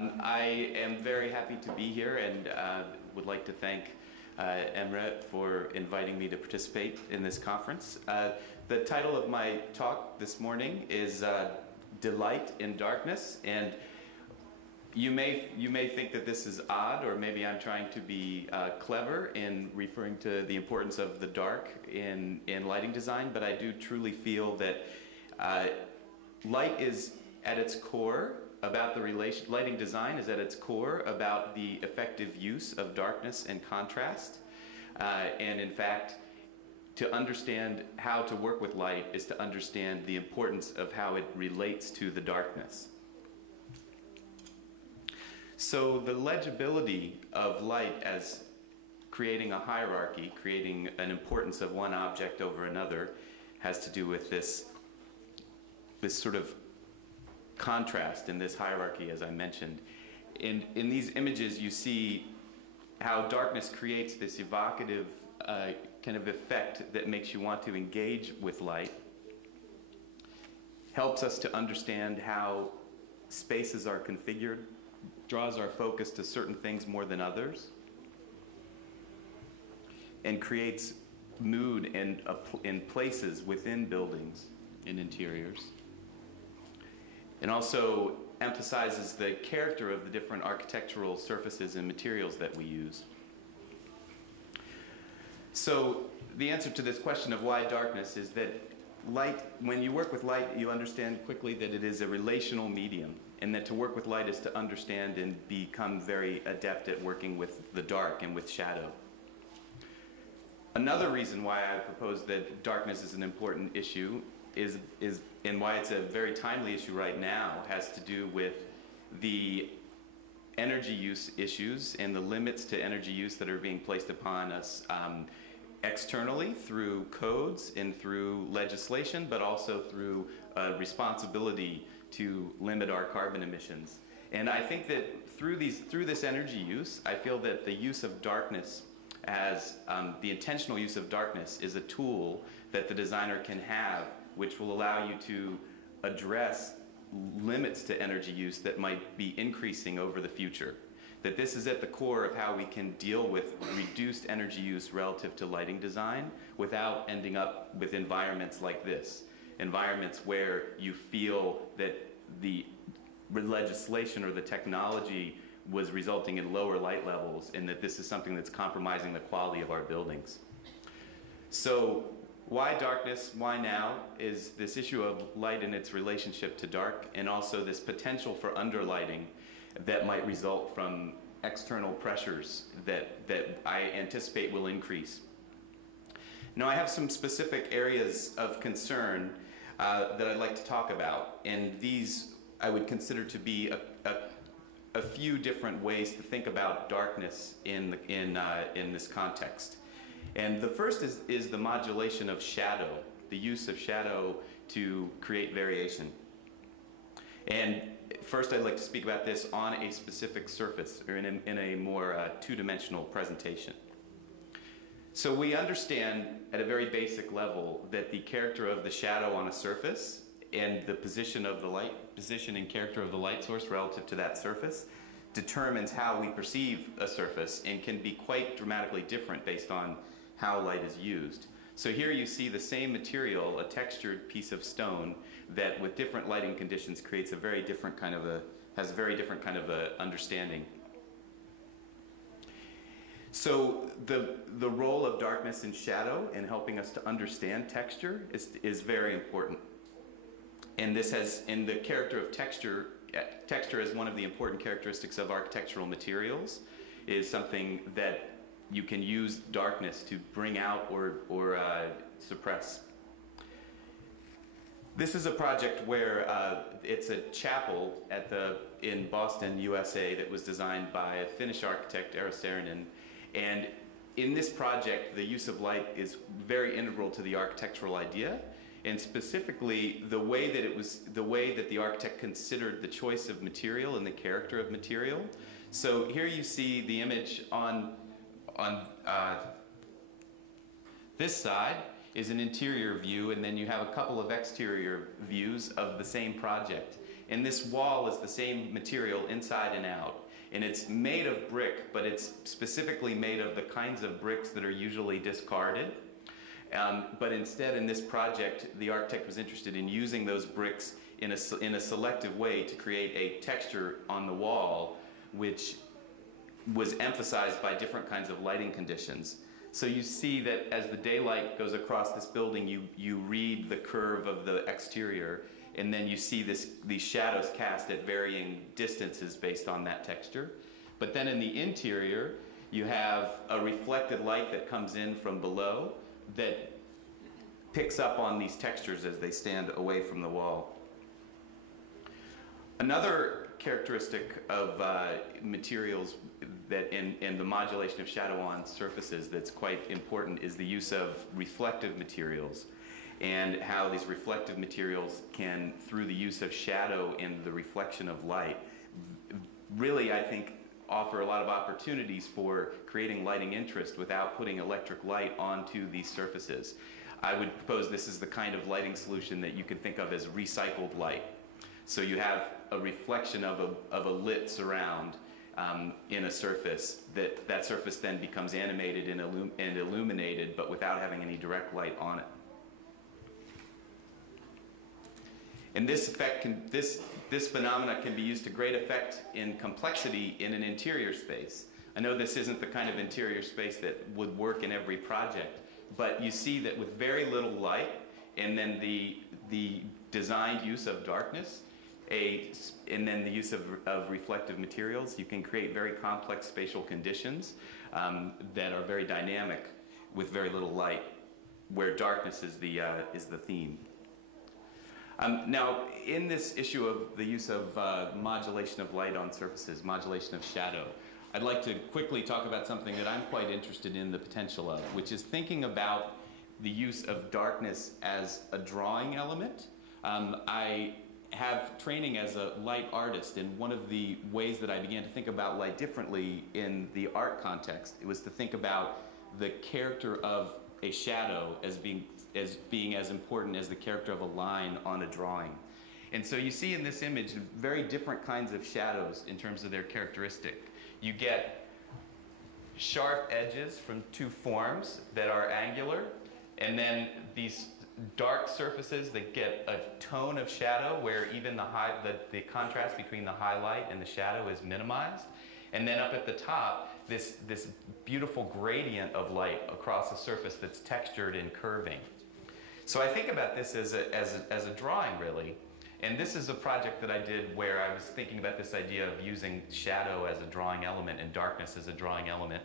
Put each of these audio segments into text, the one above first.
I am very happy to be here and would like to thank Emre for inviting me to participate in this conference. The title of my talk this morning is Delight in Darkness, and you may think that this is odd, or maybe I'm trying to be clever in referring to the importance of the dark in lighting design, but I do truly feel that light is at its core about the relation. Lighting design is at its core about the effective use of darkness and contrast, and in fact, to understand how to work with light is to understand the importance of how it relates to the darkness. So the legibility of light as creating a hierarchy, creating an importance of one object over another, has to do with this sort of contrast in this hierarchy, as I mentioned. In these images, you see how darkness creates this evocative kind of effect that makes you want to engage with light, helps us to understand how spaces are configured, draws our focus to certain things more than others, and creates mood in places within buildings, in interiors. And also emphasizes the character of the different architectural surfaces and materials that we use. So the answer to this question of why darkness is that light, when you work with light, you understand quickly that it is a relational medium, and that to work with light is to understand and become very adept at working with the dark and with shadow. Another reason why I propose that darkness is an important issue and why it's a very timely issue right now has to do with the energy use issues and the limits to energy use that are being placed upon us externally through codes and through legislation, but also through responsibility to limit our carbon emissions. And I think that through this energy use, I feel that the use of darkness as the intentional use of darkness is a tool that the designer can have, which will allow you to address limits to energy use that might be increasing over the future. That this is at the core of how we can deal with reduced energy use relative to lighting design without ending up with environments like this. Environments where you feel that the legislation or the technology was resulting in lower light levels, and that this is something that's compromising the quality of our buildings. So why darkness, why now, is this issue of light and its relationship to dark, and also this potential for underlighting that might result from external pressures that I anticipate will increase. Now, I have some specific areas of concern that I'd like to talk about, and these I would consider to be a few different ways to think about darkness in this context. And the first is the modulation of shadow, the use of shadow to create variation. And first I'd like to speak about this on a specific surface, or in a more two-dimensional presentation. So we understand at a very basic level that the character of the shadow on a surface and the position of the light, position and character of the light source relative to that surface determines how we perceive a surface, and can be quite dramatically different based on how light is used. So here you see the same material, a textured piece of stone, that with different lighting conditions creates a very different kind of has a very different kind of understanding. So the role of darkness and shadow in helping us to understand texture is very important. And this has, in the character of texture as one of the important characteristics of architectural materials, is something that you can use darkness to bring out or suppress. This is a project where it's a chapel in Boston, USA, that was designed by a Finnish architect, Eero Saarinen. And in this project, the use of light is very integral to the architectural idea, and specifically the way that the architect considered the choice of material and the character of material. So here you see the image on this side is an interior view, and then you have a couple of exterior views of the same project. And this wall is the same material inside and out. And it's made of brick, but it's specifically made of the kinds of bricks that are usually discarded. But instead, in this project, the architect was interested in using those bricks in a selective way to create a texture on the wall, which was emphasized by different kinds of lighting conditions. So you see that as the daylight goes across this building, you read the curve of the exterior, and then you see these shadows cast at varying distances based on that texture. But then in the interior, you have a reflected light that comes in from below that picks up on these textures as they stand away from the wall. Another characteristic of materials that in the modulation of shadow on surfaces that's quite important is the use of reflective materials, and how these reflective materials can, through the use of shadow and the reflection of light, really, I think, offer a lot of opportunities for creating lighting interest without putting electric light onto these surfaces. I would propose this is the kind of lighting solution that you can think of as recycled light. So you have a reflection of a lit surround in a surface, that surface then becomes animated and illuminated, but without having any direct light on it. And this effect this phenomena can be used to great effect in complexity in an interior space. I know this isn't the kind of interior space that would work in every project, but you see that with very little light, and then the designed use of darkness, and then the use of reflective materials, you can create very complex spatial conditions that are very dynamic with very little light, where darkness is the theme. Now, in this issue of the use of modulation of light on surfaces, modulation of shadow, I'd like to quickly talk about something that I'm quite interested in the potential of, which is thinking about the use of darkness as a drawing element. I have training as a light artist, and one of the ways that I began to think about light differently in the art context, it was to think about the character of a shadow as being as important as the character of a line on a drawing. And so you see in this image very different kinds of shadows in terms of their characteristic. You get sharp edges from two forms that are angular, and then these dark surfaces that get a tone of shadow where even the contrast between the highlight and the shadow is minimized. And then up at the top, this beautiful gradient of light across a surface that's textured and curving. So I think about this as a drawing, really. And this is a project that I did where I was thinking about this idea of using shadow as a drawing element and darkness as a drawing element.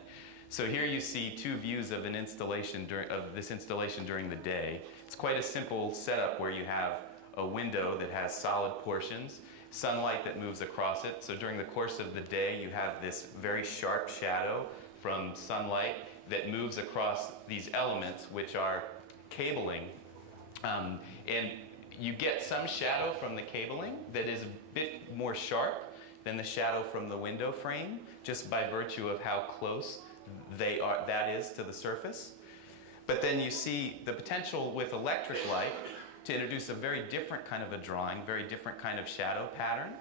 So here you see two views of an installation this installation during the day. It's quite a simple setup where you have a window that has solid portions, sunlight that moves across it. So during the course of the day, you have this very sharp shadow from sunlight that moves across these elements, which are cabling. And you get some shadow from the cabling that is a bit more sharp than the shadow from the window frame, just by virtue of how close that is to the surface. But then you see the potential with electric light to introduce a very different kind of a drawing, very different kind of shadow pattern,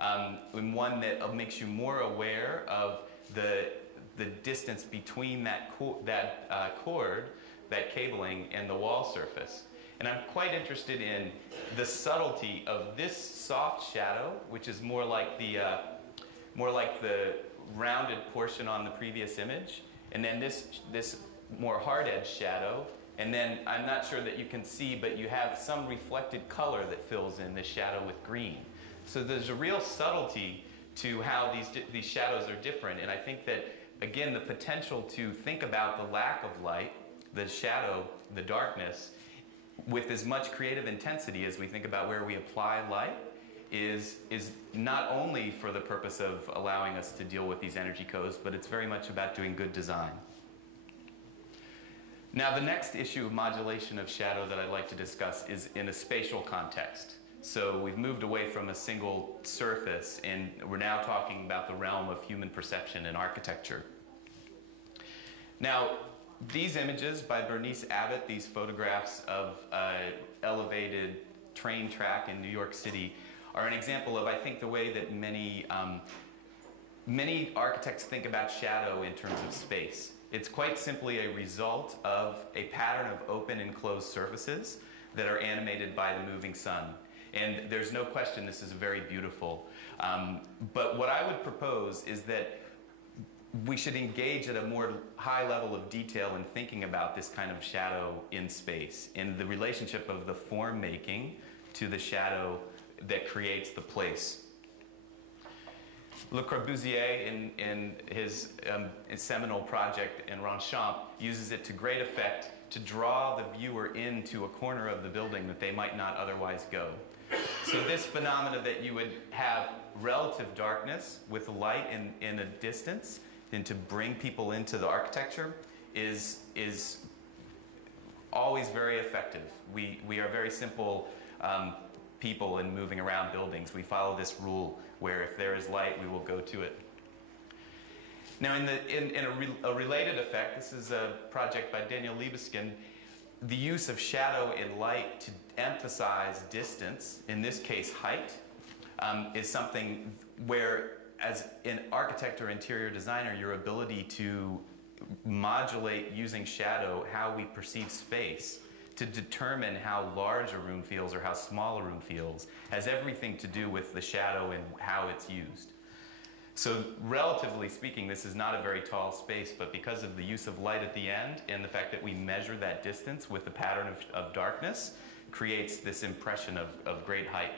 and one that makes you more aware of the distance between that cord, that cabling, and the wall surface. And I'm quite interested in the subtlety of this soft shadow, which is more like the rounded portion on the previous image, and then this more hard-edged shadow. And then I'm not sure that you can see, but you have some reflected color that fills in this shadow with green. So there's a real subtlety to how these shadows are different. And I think that, again, the potential to think about the lack of light, the shadow, the darkness, with as much creative intensity as we think about where we apply light is not only for the purpose of allowing us to deal with these energy codes, but it's very much about doing good design. Now, the next issue of modulation of shadow that I'd like to discuss is in a spatial context. So we've moved away from a single surface, and we're now talking about the realm of human perception and architecture. Now, these images by Bernice Abbott, these photographs of elevated train track in New York City, are an example of, I think, the way that many architects think about shadow in terms of space. It's quite simply a result of a pattern of open and closed surfaces that are animated by the moving sun. And there's no question this is very beautiful. But what I would propose is that we should engage at a more high level of detail in thinking about this kind of shadow in space, in the relationship of the form making to the shadow that creates the place. Le Corbusier, in his seminal project in Ronchamp, uses it to great effect to draw the viewer into a corner of the building that they might not otherwise go. So this phenomena that you would have relative darkness with light in a distance, and to bring people into the architecture is always very effective. We are very simple people in moving around buildings. We follow this rule where if there is light, we will go to it. Now, in a related effect, this is a project by Daniel Libeskind, the use of shadow and light to emphasize distance, in this case height, is something where, as an architect or interior designer, your ability to modulate using shadow how we perceive space to determine how large a room feels or how small a room feels has everything to do with the shadow and how it's used. So relatively speaking, this is not a very tall space, but because of the use of light at the end and the fact that we measure that distance with the pattern of darkness, creates this impression of great height.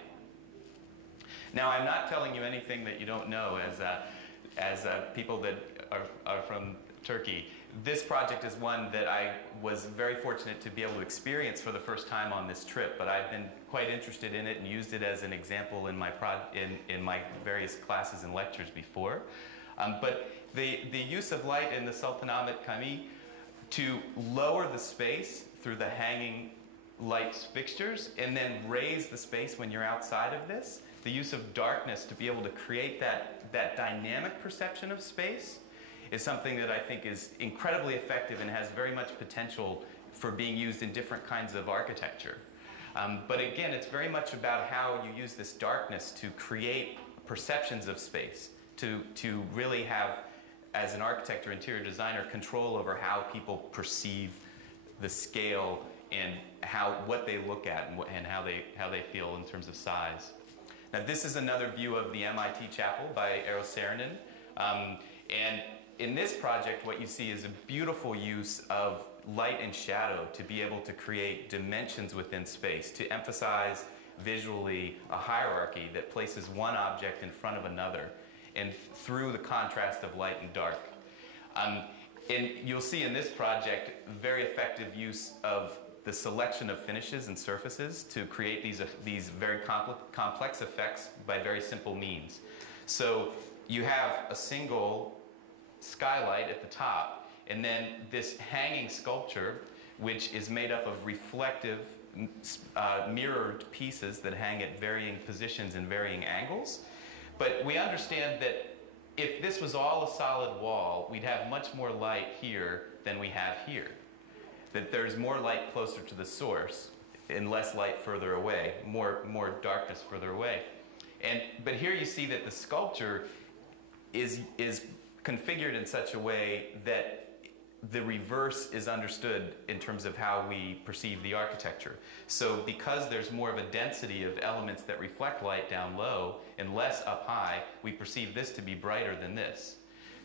Now, I'm not telling you anything that you don't know as people that are from Turkey. This project is one that I was very fortunate to be able to experience for the first time on this trip, but I've been quite interested in it and used it as an example in my various classes and lectures before. But the use of light in the Sultanahmet Cami to lower the space through the hanging light fixtures and then raise the space when you're outside of this, the use of darkness to be able to create that dynamic perception of space is something that I think is incredibly effective and has very much potential for being used in different kinds of architecture. But again, it's very much about how you use this darkness to create perceptions of space, to really have, as an architect or interior designer, control over how people perceive the scale and what they look at and how they feel in terms of size. Now, this is another view of the MIT Chapel by Eero Saarinen. And in this project, what you see is a beautiful use of light and shadow to be able to create dimensions within space, to emphasize visually a hierarchy that places one object in front of another, and through the contrast of light and dark. And you'll see in this project very effective use of the selection of finishes and surfaces to create these very complex effects by very simple means. So you have a single skylight at the top, and then this hanging sculpture, which is made up of reflective mirrored pieces that hang at varying positions and varying angles. But we understand that if this was all a solid wall, we'd have much more light here than we have here. That there's more light closer to the source and less light further away, more darkness further away. But here you see that the sculpture is configured in such a way that the reverse is understood in terms of how we perceive the architecture. So because there's more of a density of elements that reflect light down low and less up high, we perceive this to be brighter than this.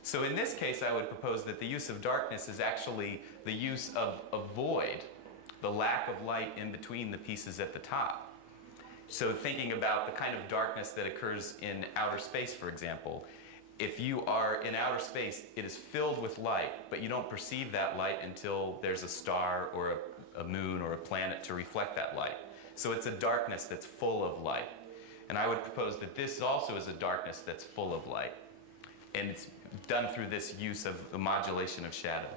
So in this case, I would propose that the use of darkness is actually the use of a void, the lack of light in between the pieces at the top. So thinking about the kind of darkness that occurs in outer space, for example, if you are in outer space, it is filled with light, but you don't perceive that light until there's a star or a moon or a planet to reflect that light. So it's a darkness that's full of light. And I would propose that this also is a darkness that's full of light. And it's done through this use of the modulation of shadow.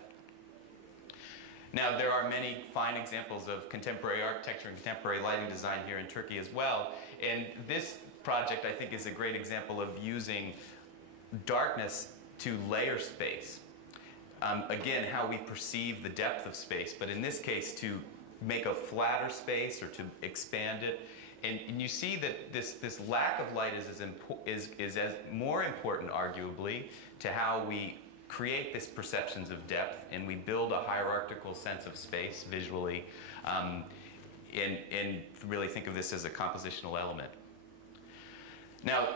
Now, there are many fine examples of contemporary architecture and contemporary lighting design here in Turkey as well. And this project, I think, is a great example of using darkness to layer space. Again, how we perceive the depth of space, but in this case to make a flatter space or to expand it. And you see that this lack of light is as more important, arguably, to how we create these perceptions of depth, and we build a hierarchical sense of space visually, and really think of this as a compositional element. Now,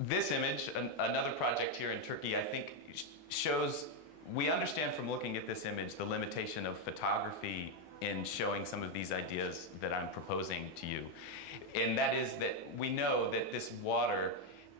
this image, another project here in Turkey, I think shows, we understand from looking at this image the limitation of photography in showing some of these ideas that I'm proposing to you. And that is that we know that this water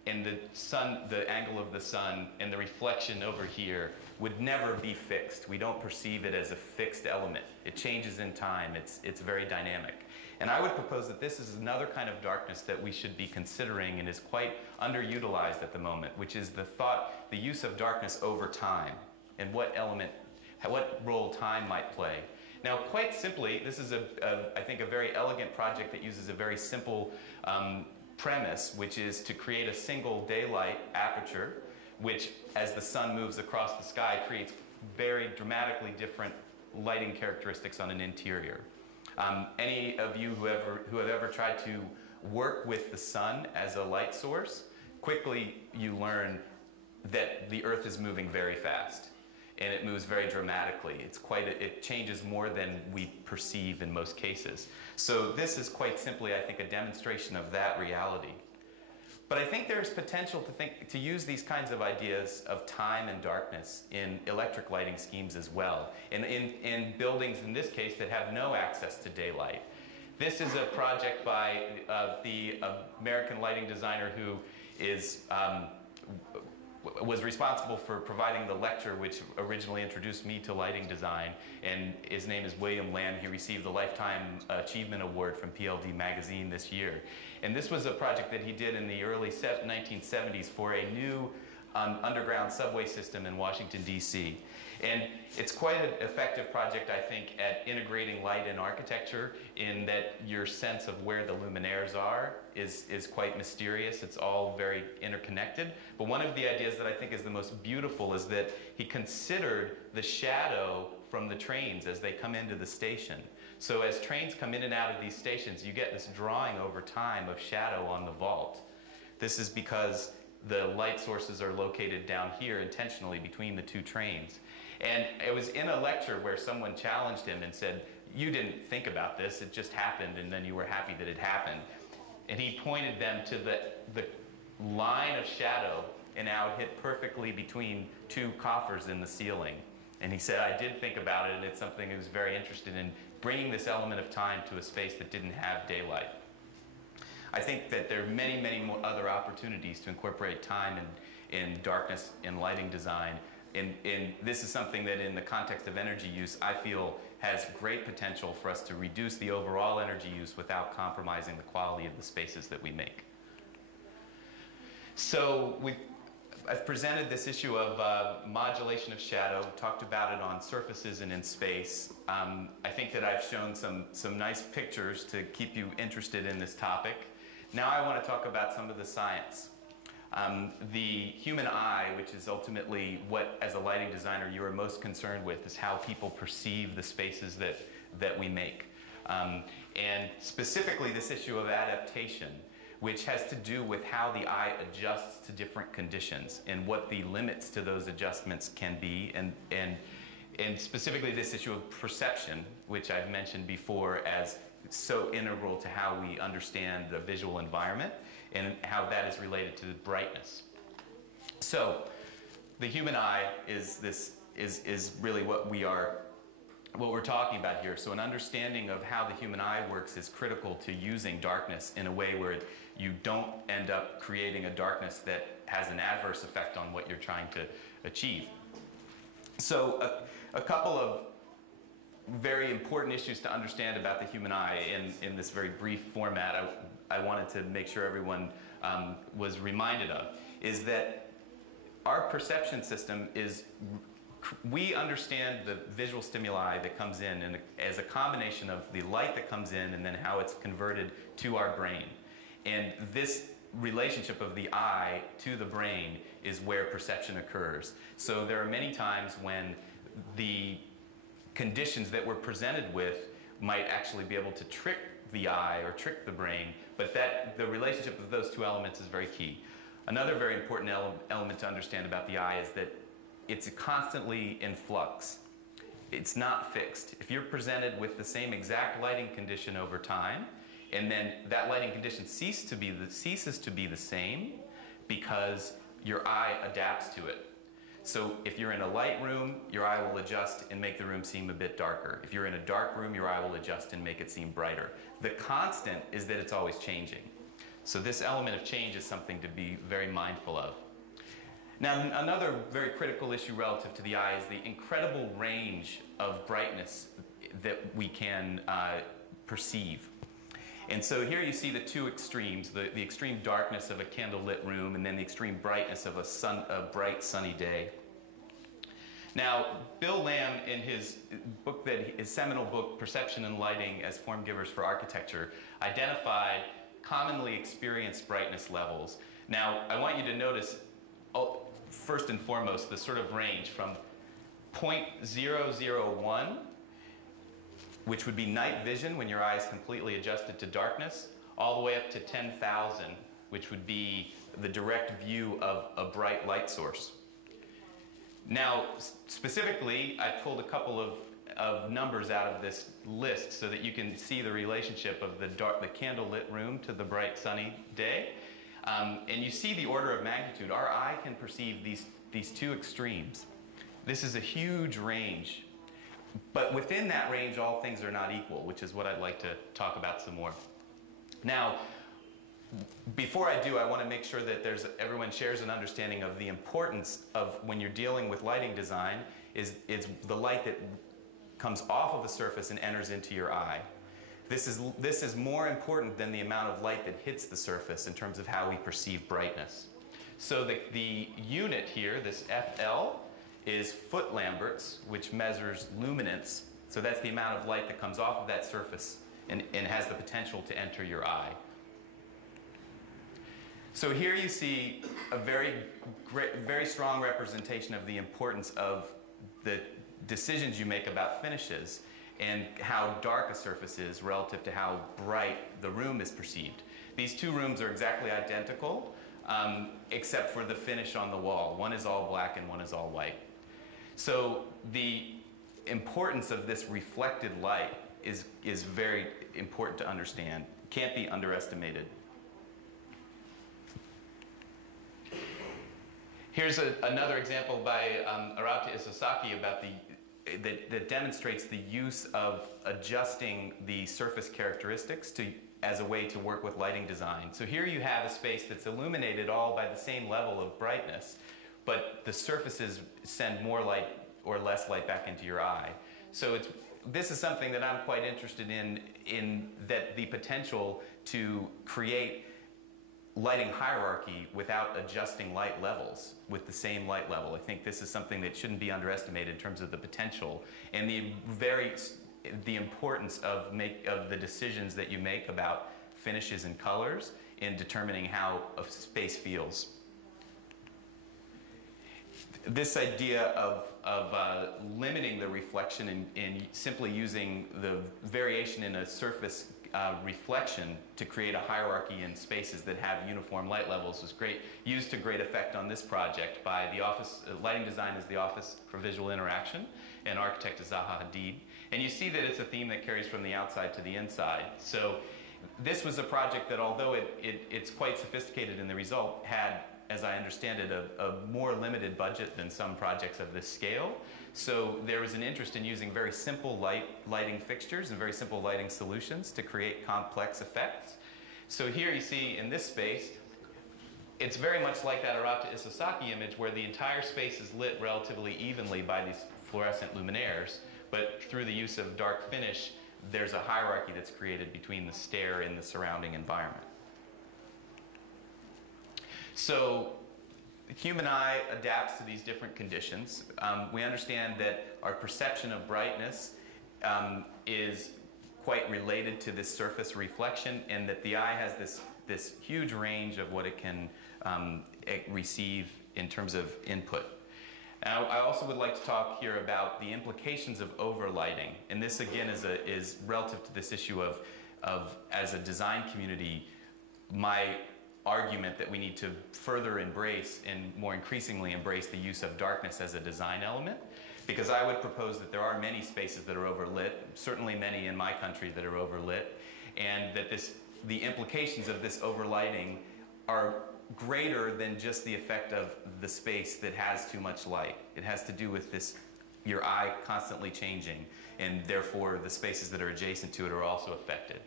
and the sun, the angle of the sun, and the reflection over here would never be fixed. We don't perceive it as a fixed element. It changes in time. It's very dynamic. And I would propose that this is another kind of darkness that we should be considering and is quite underutilized at the moment, which is the use of darkness over time, and what role time might play. Now, quite simply, this is I think a very elegant project that uses a very simple premise, which is to create a single daylight aperture, which, as the sun moves across the sky, creates very dramatically different lighting characteristics on an interior. Any of you who have ever tried to work with the sun as a light source, quickly you learn that the Earth is moving very fast, and it moves very dramatically. It changes more than we perceive in most cases. So this is quite simply, I think, a demonstration of that reality. But I think there's potential to use these kinds of ideas of time and darkness in electric lighting schemes as well, in buildings, in this case, that have no access to daylight. This is a project by the American lighting designer who was responsible for providing the lecture which originally introduced me to lighting design, and his name is William Lamb. He received the Lifetime Achievement Award from PLD magazine this year. And this was a project that he did in the early 1970s for a new underground subway system in Washington, D.C. And it's quite an effective project, I think, at integrating light and architecture, in that your sense of where the luminaires are is quite mysterious. It's all very interconnected. But one of the ideas that I think is the most beautiful is that he considered the shadow from the trains as they come into the station. So as trains come in and out of these stations, you get this drawing over time of shadow on the vault. This is because the light sources are located down here intentionally between the two trains. And it was in a lecture where someone challenged him and said, "You didn't think about this, it just happened, and then you were happy that it happened." And he pointed them to the line of shadow, and how it hit perfectly between two coffers in the ceiling. And he said, "I did think about it, and it's something he was very interested in, bringing this element of time to a space that didn't have daylight." I think that there are many, many more other opportunities to incorporate time and darkness in lighting design. And this is something that, in the context of energy use, I feel has great potential for us to reduce the overall energy use without compromising the quality of the spaces that we make. So I've presented this issue of modulation of shadow, talked about it on surfaces and in space. I think that I've shown some nice pictures to keep you interested in this topic. Now I want to talk about some of the science. The human eye, which is ultimately what, as a lighting designer, you are most concerned with, is how people perceive the spaces that we make. And specifically this issue of adaptation, which has to do with how the eye adjusts to different conditions and what the limits to those adjustments can be, and specifically this issue of perception, which I've mentioned before as so integral to how we understand the visual environment and how that is related to brightness. So the human eye is really what we're talking about here. So an understanding of how the human eye works is critical to using darkness in a way where you don't end up creating a darkness that has an adverse effect on what you're trying to achieve. So a couple of very important issues to understand about the human eye in this very brief format I wanted to make sure everyone was reminded of, is that our perception system is, we understand the visual stimuli that comes in and as a combination of the light that comes in and then how it's converted to our brain. And this relationship of the eye to the brain is where perception occurs. So there are many times when the conditions that we're presented with might actually be able to trick the eye or trick the brain, but that the relationship of those two elements is very key. Another very important element to understand about the eye is that it's constantly in flux. It's not fixed. If you're presented with the same exact lighting condition over time, and then that lighting condition ceases to be the same because your eye adapts to it. So if you're in a light room, your eye will adjust and make the room seem a bit darker. If you're in a dark room, your eye will adjust and make it seem brighter. The constant is that it's always changing. So this element of change is something to be very mindful of. Now, another very critical issue relative to the eye is the incredible range of brightness that we can perceive. And so here you see the two extremes, the extreme darkness of a candlelit room and then the extreme brightness of a bright sunny day. Now, Bill Lamb, in his book, his seminal book, Perception and Lighting as Form Givers for Architecture, identified commonly experienced brightness levels. Now, I want you to notice, first and foremost, the sort of range from 0.001, which would be night vision when your eye is completely adjusted to darkness, all the way up to 10,000, which would be the direct view of a bright light source. Now, specifically, I pulled a couple of numbers out of this list so that you can see the relationship of the candlelit room to the bright sunny day. And you see the order of magnitude. Our eye can perceive these two extremes. This is a huge range. But within that range, all things are not equal, which is what I'd like to talk about some more. Now, before I do, I want to make sure that everyone shares an understanding of the importance of, when you're dealing with lighting design, is the light that comes off of a surface and enters into your eye. This is more important than the amount of light that hits the surface in terms of how we perceive brightness. So the unit here, this FL, is foot Lamberts, which measures luminance. So that's the amount of light that comes off of that surface and has the potential to enter your eye. So here you see a very strong representation of the importance of the decisions you make about finishes and how dark a surface is relative to how bright the room is perceived. These two rooms are exactly identical, except for the finish on the wall. One is all black and one is all white. So the importance of this reflected light is very important to understand. Can't be underestimated. Here's another example by Arata Isosaki about that demonstrates the use of adjusting the surface characteristics as a way to work with lighting design. So here you have a space that's illuminated all by the same level of brightness, but the surfaces send more light or less light back into your eye. So this is something that I'm quite interested in that the potential to create lighting hierarchy without adjusting light levels with the same light level. I think this is something that shouldn't be underestimated in terms of the potential and the importance of the decisions that you make about finishes and colors in determining how a space feels. This idea of limiting the reflection and simply using the variation in a surface reflection to create a hierarchy in spaces that have uniform light levels was used to great effect on this project by the office. Lighting design is the Office for Visual Interaction, and architect is Zaha Hadid. And you see that it's a theme that carries from the outside to the inside. So this was a project that, although it's quite sophisticated in the result, had, as I understand it, a more limited budget than some projects of this scale. So there was an interest in using very simple lighting fixtures and very simple lighting solutions to create complex effects. So here you see in this space, it's very much like that Arata Isosaki image where the entire space is lit relatively evenly by these fluorescent luminaires, but through the use of dark finish, there's a hierarchy that's created between the stair and the surrounding environment. So the human eye adapts to these different conditions. We understand that our perception of brightness is quite related to this surface reflection, and that the eye has this huge range of what it can receive in terms of input. Now, I also would like to talk here about the implications of overlighting, and this again is relative to this issue of as a design community, my argument that we need to further embrace and more increasingly embrace the use of darkness as a design element. Because I would propose that there are many spaces that are overlit, certainly many in my country that are overlit, and that the implications of this overlighting are greater than just the effect of the space that has too much light. It has to do with this, your eye constantly changing, and therefore the spaces that are adjacent to it are also affected.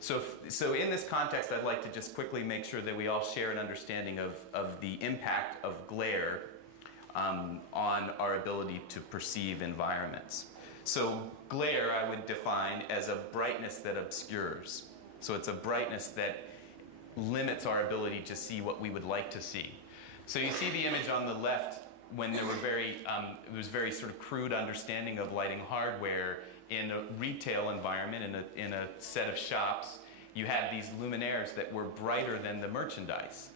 So in this context, I'd like to just quickly make sure that we all share an understanding of the impact of glare on our ability to perceive environments. So glare I would define as a brightness that obscures. So it's a brightness that limits our ability to see what we would like to see. So you see the image on the left when there were it was very sort of crude understanding of lighting hardware in a retail environment, in a set of shops. You had these luminaires that were brighter than the merchandise.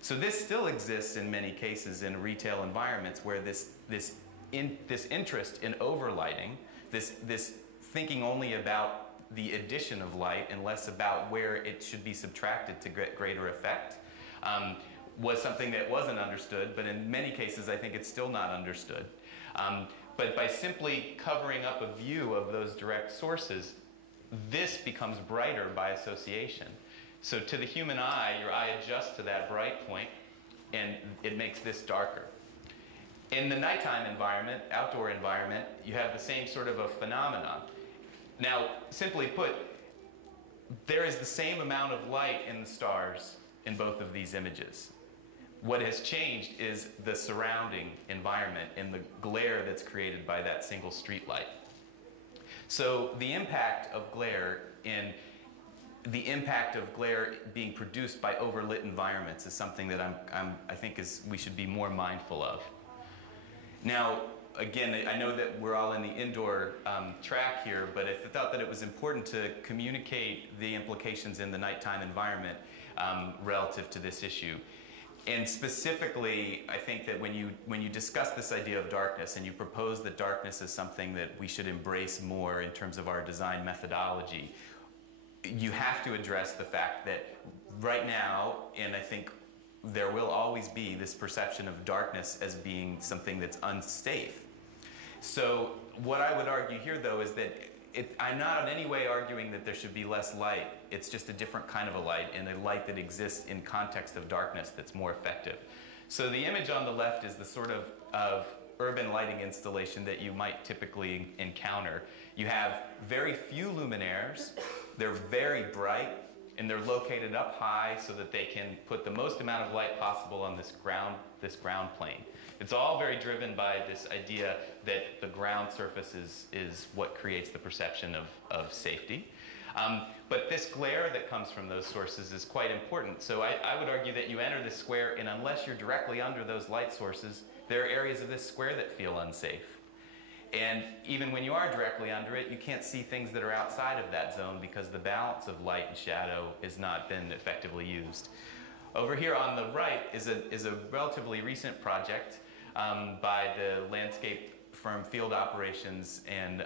So this still exists in many cases in retail environments where this interest in overlighting, this thinking only about the addition of light and less about where it should be subtracted to get greater effect, was something that wasn't understood, but in many cases I think it's still not understood. But by simply covering up a view of those direct sources, this becomes brighter by association. So to the human eye, your eye adjusts to that bright point, and it makes this darker. In the nighttime environment, outdoor environment, you have the same sort of a phenomenon. Now, simply put, there is the same amount of light in the stars in both of these images. What has changed is the surrounding environment and the glare that's created by that single street light. So the impact of glare being produced by overlit environments is something that I think we should be more mindful of. Now, again, I know that we're all in the indoor track here, but I thought that it was important to communicate the implications in the nighttime environment relative to this issue. And specifically, I think that when you discuss this idea of darkness and you propose that darkness is something that we should embrace more in terms of our design methodology, you have to address the fact that right now, and I think there will always be this perception of darkness as being something that's unsafe. So what I would argue here, though, is that I'm not in any way arguing that there should be less light. It's just a different kind of a light, and a light that exists in context of darkness that's more effective. So the image on the left is the sort of urban lighting installation that you might typically encounter. You have very few luminaires. They're very bright, and they're located up high so that they can put the most amount of light possible on this ground plane. It's all very driven by this idea that the ground surface is what creates the perception of safety. But this glare that comes from those sources is quite important. So I would argue that you enter this square, and unless you're directly under those light sources, there are areas of this square that feel unsafe. And even when you are directly under it, you can't see things that are outside of that zone because the balance of light and shadow has not been effectively used. Over here on the right is a relatively recent project by the landscape firm Field Operations and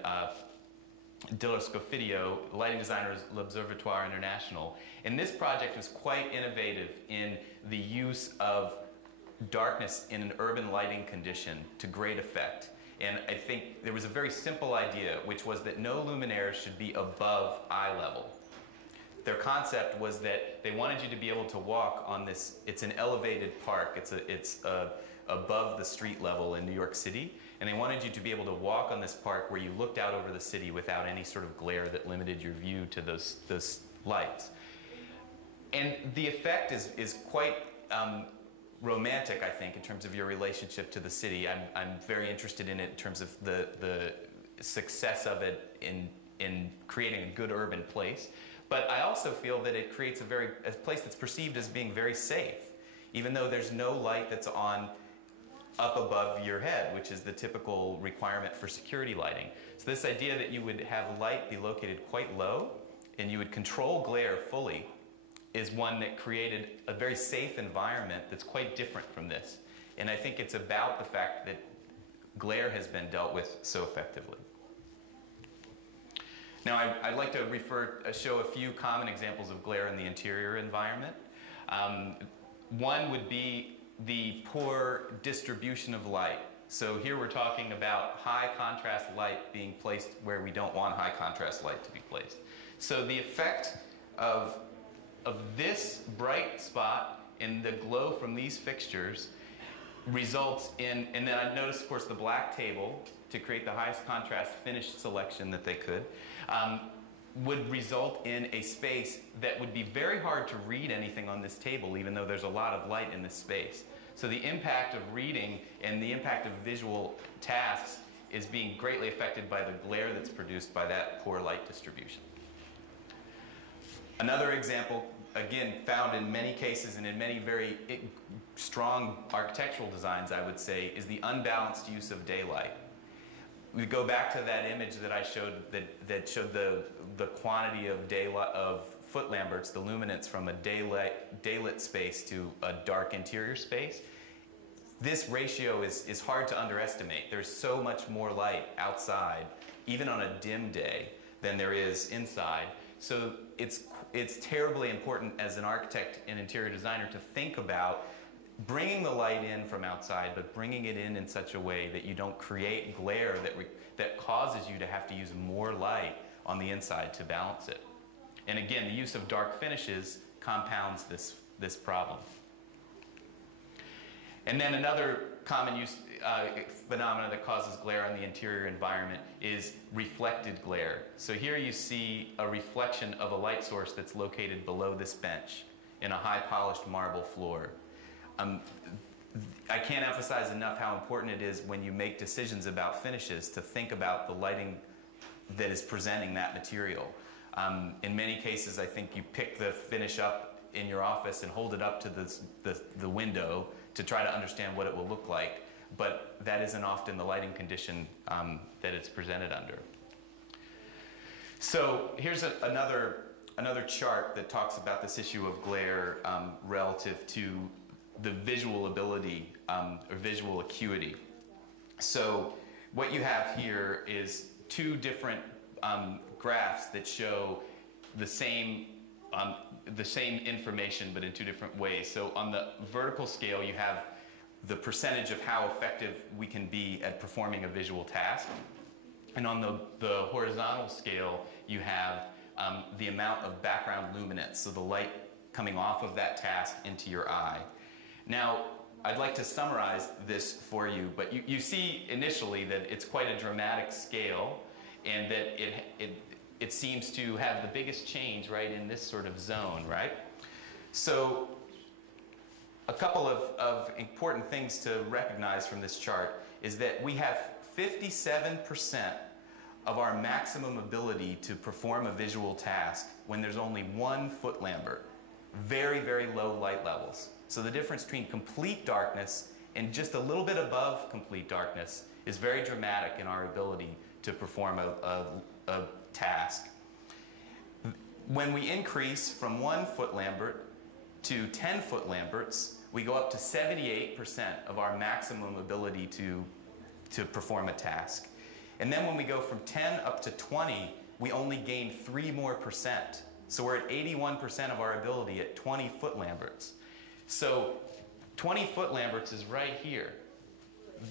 Diller Scofidio, lighting designers, L'Observatoire International. And this project was quite innovative in the use of darkness in an urban lighting condition to great effect. And I think there was a very simple idea, which was that no luminaires should be above eye level. Their concept was that they wanted you to be able to walk on this. It's an elevated park. It's above the street level in New York City. And they wanted you to be able to walk on this park where you looked out over the city without any sort of glare that limited your view to those lights. And the effect is quite romantic, I think, in terms of your relationship to the city. I'm very interested in it in terms of the success of it in creating a good urban place. But I also feel that it creates a place that's perceived as being very safe, even though there's no light that's on up above your head, which is the typical requirement for security lighting. So this idea that you would have light be located quite low and you would control glare fully is one that created a very safe environment that's quite different from this. And I think it's about the fact that glare has been dealt with so effectively. Now, I'd like to show a few common examples of glare in the interior environment. One would be the poor distribution of light. So here we're talking about high contrast light being placed where we don't want high contrast light to be placed. So the effect of this bright spot in the glow from these fixtures results in, and then I noticed, of course, the black table to create the highest contrast finish selection that they could, would result in a space that would be very hard to read anything on this table, even though there's a lot of light in this space. So the impact of reading and the impact of visual tasks is being greatly affected by the glare that's produced by that poor light distribution. Another example, again, found in many cases and in many very strong architectural designs, I would say, is the unbalanced use of daylight. We go back to that image that I showed that showed the quantity of daylight of foot lamberts, the luminance from a daylit space to a dark interior space. This ratio is hard to underestimate. There's so much more light outside, even on a dim day, than there is inside. So it's terribly important as an architect and interior designer to think about bringing the light in from outside, but bringing it in such a way that you don't create glare that causes you to have to use more light on the inside to balance it. And again, the use of dark finishes compounds this problem. And then another common use phenomena that causes glare in the interior environment is reflected glare. So here you see a reflection of a light source that's located below this bench in a high polished marble floor. I can't emphasize enough how important it is when you make decisions about finishes to think about the lighting that is presenting that material. In many cases, I think you pick the finish up in your office and hold it up to the window to try to understand what it will look like, but that isn't often the lighting condition that it's presented under. So here's another chart that talks about this issue of glare relative to the visual ability or visual acuity. So what you have here is two different graphs that show the same information but in two different ways. So on the vertical scale you have the percentage of how effective we can be at performing a visual task. And on the horizontal scale you have the amount of background luminance, so the light coming off of that task into your eye. Now, I'd like to summarize this for you, but you see initially that it's quite a dramatic scale and that it seems to have the biggest change right in this sort of zone, right? So a couple of important things to recognize from this chart is that we have 57% of our maximum ability to perform a visual task when there's only 1 foot lambert. Very, very low light levels. So the difference between complete darkness and just a little bit above complete darkness is very dramatic in our ability to perform a task. When we increase from 1 foot lambert to 10 foot lamberts, we go up to 78% of our maximum ability to perform a task. And then when we go from 10 up to 20, we only gain 3 more percent. So we're at 81% of our ability at 20 foot lamberts. So 20 foot lamberts is right here.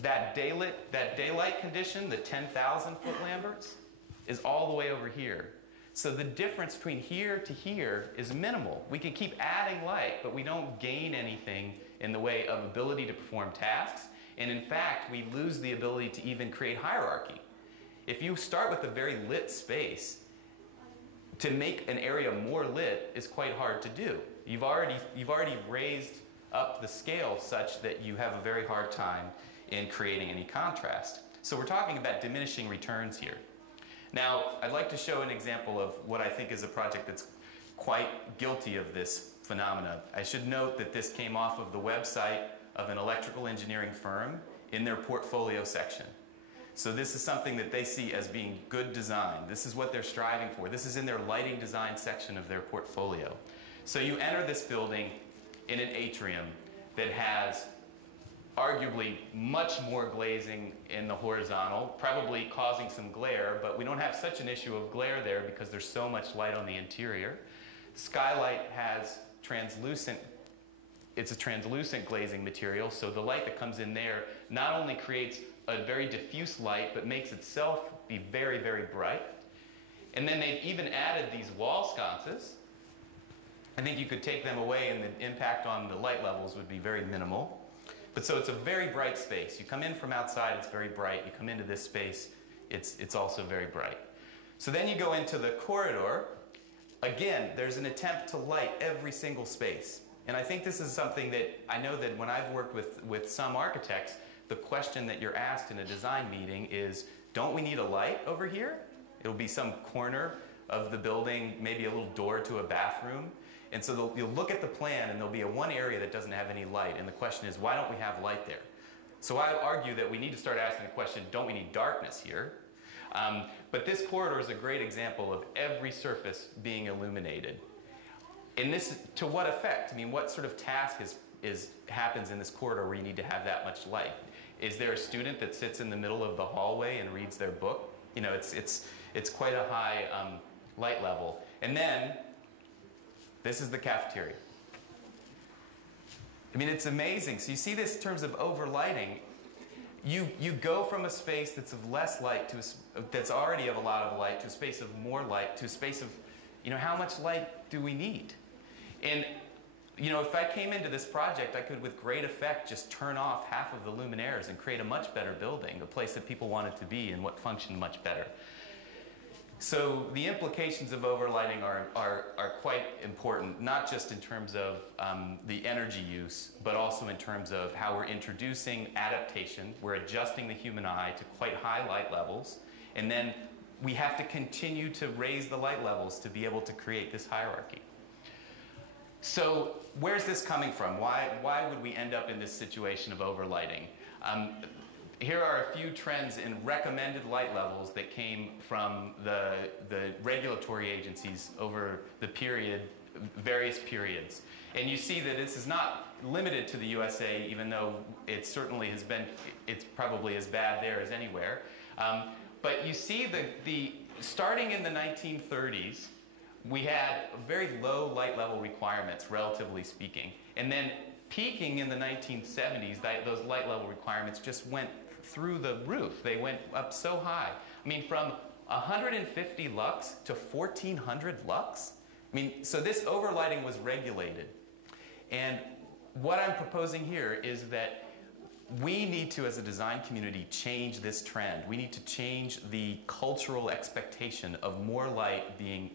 That daylight condition, the 10,000 foot lamberts, is all the way over here. So the difference between here to here is minimal. We can keep adding light, but we don't gain anything in the way of ability to perform tasks. And in fact, we lose the ability to even create hierarchy. If you start with a very lit space, to make an area more lit is quite hard to do. You've already raised up the scale such that you have a very hard time in creating any contrast. So we're talking about diminishing returns here. Now, I'd like to show an example of what I think is a project that's quite guilty of this phenomena. I should note that this came off of the website of an electrical engineering firm in their portfolio section. So this is something that they see as being good design. This is what they're striving for. This is in their lighting design section of their portfolio. So you enter this building in an atrium that has arguably much more glazing in the horizontal, probably causing some glare, but we don't have such an issue of glare there because there's so much light on the interior. Skylight has translucent, it's a translucent glazing material, so the light that comes in there not only creates a very diffuse light, but makes itself be very, very bright. And then they've even added these wall sconces. I think you could take them away and the impact on the light levels would be very minimal. But so it's a very bright space. You come in from outside, it's very bright. You come into this space, it's also very bright. So then you go into the corridor. Again, there's an attempt to light every single space. And I think this is something that I know that when I've worked with some architects, the question that you're asked in a design meeting is, don't we need a light over here? It'll be some corner of the building, maybe a little door to a bathroom. And so you'll look at the plan and there'll be one area that doesn't have any light. And the question is, why don't we have light there? So I argue that we need to start asking the question, don't we need darkness here? But this corridor is a great example of every surface being illuminated. And this, to what effect? I mean, what sort of task happens in this corridor where you need to have that much light? Is there a student that sits in the middle of the hallway and reads their book? You know, it's quite a high light level. And then, this is the cafeteria. I mean, it's amazing. So you see this in terms of overlighting. You go from a space that's of less light to that's already of a lot of light to a space of more light to a space of, you know, how much light do we need? And, you know, if I came into this project, I could, with great effect, just turn off half of the luminaires and create a much better building, a place that people wanted to be and what functioned much better. So the implications of overlighting are quite important, not just in terms of the energy use, but also in terms of how we're introducing adaptation. We're adjusting the human eye to quite high light levels, and then we have to continue to raise the light levels to be able to create this hierarchy. So where's this coming from? Why would we end up in this situation of overlighting? Here are a few trends in recommended light levels that came from the regulatory agencies over the various periods. And you see that this is not limited to the USA, even though it certainly has been, it's probably as bad there as anywhere. But you see starting in the 1930s, we had very low light level requirements, relatively speaking. And then peaking in the 1970s, those light level requirements just went through the roof. They went up so high. I mean, from 150 lux to 1400 lux. I mean, so this overlighting was regulated. And what I'm proposing here is that we need to, as a design community, change this trend. We need to change the cultural expectation of more light being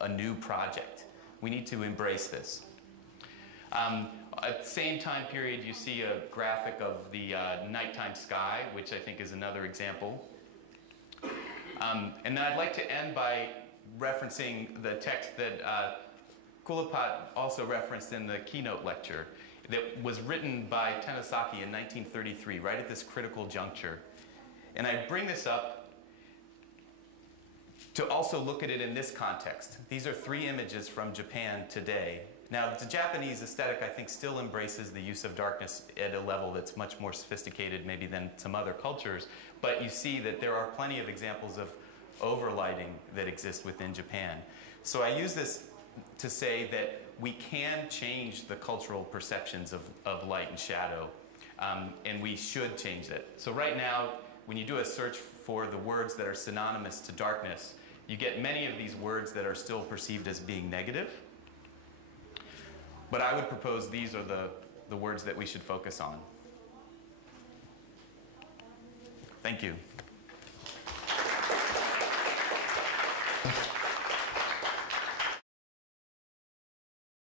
a new project. We need to embrace this. At the same time period, you see a graphic of the nighttime sky, which I think is another example. And then I'd like to end by referencing the text that Kulipat also referenced in the keynote lecture that was written by Tanizaki in 1933, right at this critical juncture. And I bring this up to also look at it in this context. These are 3 images from Japan today. Now, the Japanese aesthetic, I think, still embraces the use of darkness at a level that's much more sophisticated maybe than some other cultures, but you see that there are plenty of examples of overlighting that exist within Japan. So I use this to say that we can change the cultural perceptions of light and shadow, and we should change that. So right now, when you do a search for the words that are synonymous to darkness, you get many of these words that are still perceived as being negative. But I would propose these are the words that we should focus on. Thank you.